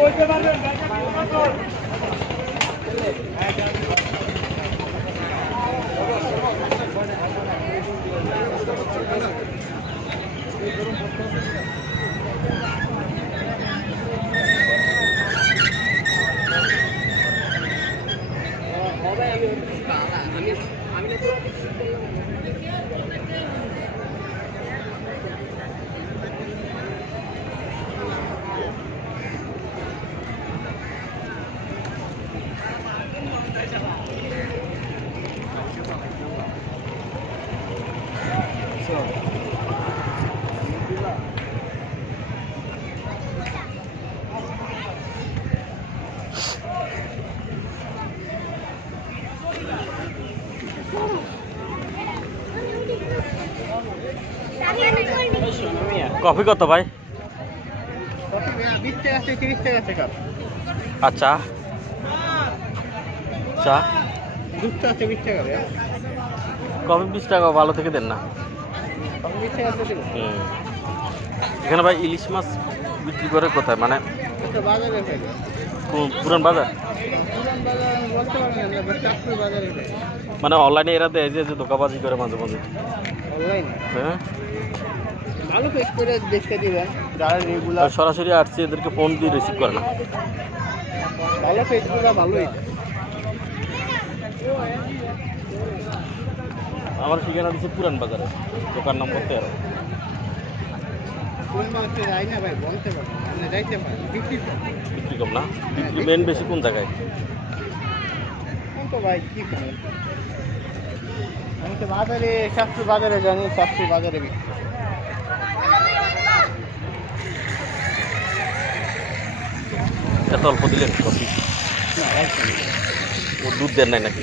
বলতে পারবেন কফি কত ভাই? আচ্ছা চা কফি 20 টাকা, ভালো থেকে দেন না। এখানে ভাই ইলিশ মাছ বিক্রি করে কোথায়, মানে পুরান বাজার? মানে অনলাইনে এরা দেয় যে ধোকাবাজি করে মাঝে মাঝে। হ্যাঁ ভালো পেজ করে দেখতে দিবেন, যারা রেগুলার সরাসরি আসছে এদেরকে ফোন দিয়ে রিসিভ করে না। ভালো পেজগুলো ভালোই। আমার ঠিকানা দিচ্ছে পুরান বাজারে, দোকান নম্বর 13। যাই না ভাই, বলতে পারবেন আপনি যাইতে পারেন। বিক্রি কম না? বিক্রি মেন বেশি কোন জায়গায়? তো ভাই কি করেন, আমি তো বাজারে শাস্ত্র বাজারে জানি, শাস্ত্র বাজারে এত অল্প দিলেন কফি? দুধ দেন নাই নাকি?